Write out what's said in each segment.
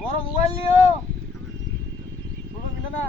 বড় মোবাইল নিও ছোট কিনে না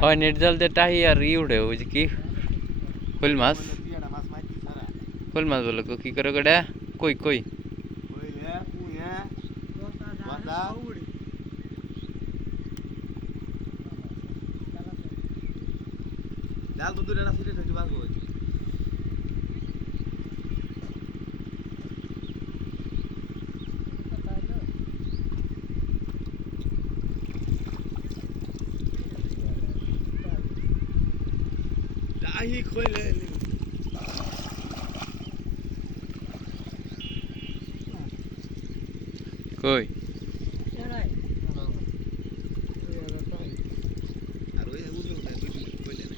হয় নেট জাল দিয়ে টাহি আর ই উঠে ওই যে কি শোল মাছ শোল মাছ বলে কি করে গোটা কই কই জাল তো দূরে ফিরে থাকি বাঁচবো ডাহি খইলে কই আর ওই উঠে উঠে কইলে না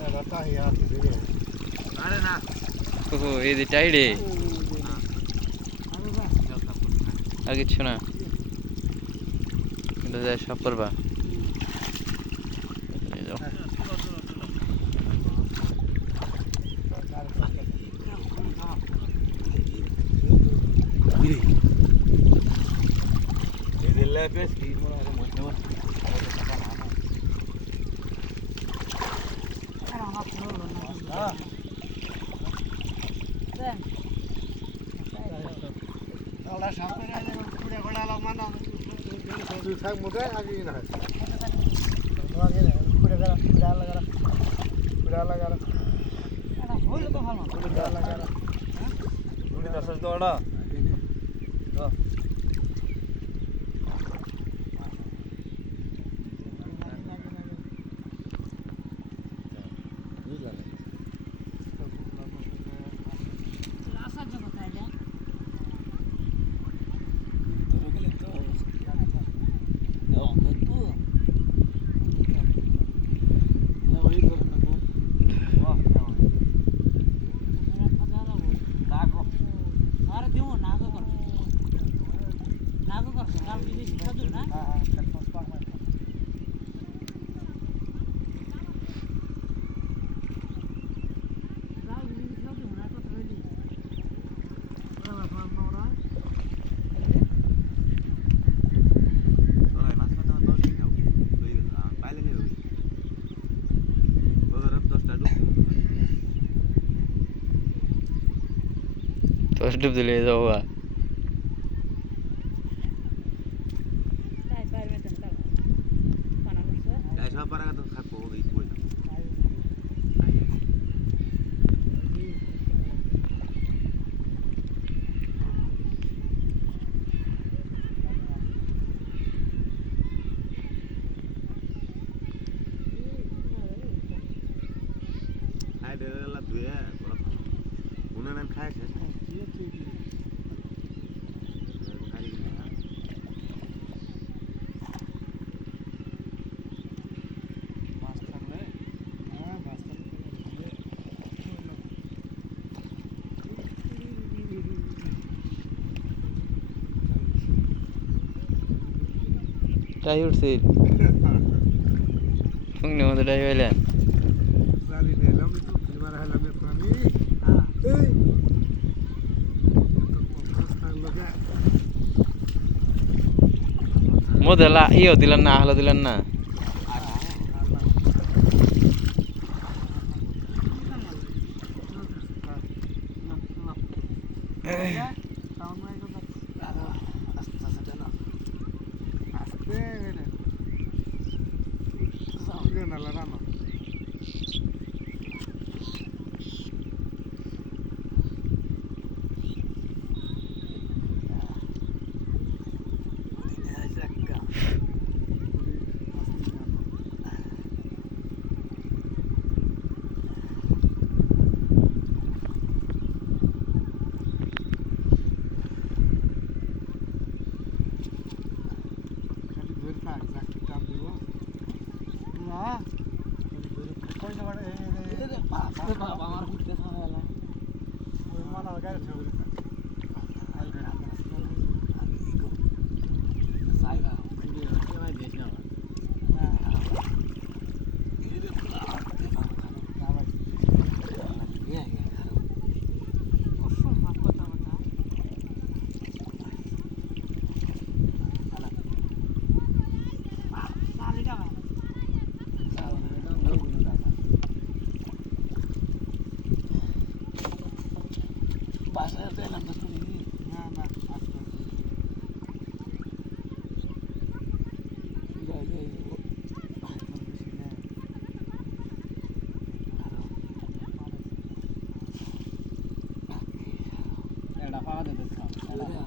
এটা আরে না ও এই যে টাইডে আর কিছু না এটা যায় সব করবা আর দিও ফার্স্ট ডুব দিলে যাবো গা। সব পারা তো থাকবো ওই বই খাই দে লা দুয়ে কোন নাম খাই শেষ খাই টাই উঠছিল ফুংনি মতো টাই হইলেন মোদেলা ইও দিলেন না আহলো দিলেন না এটা পাওয়া যেতে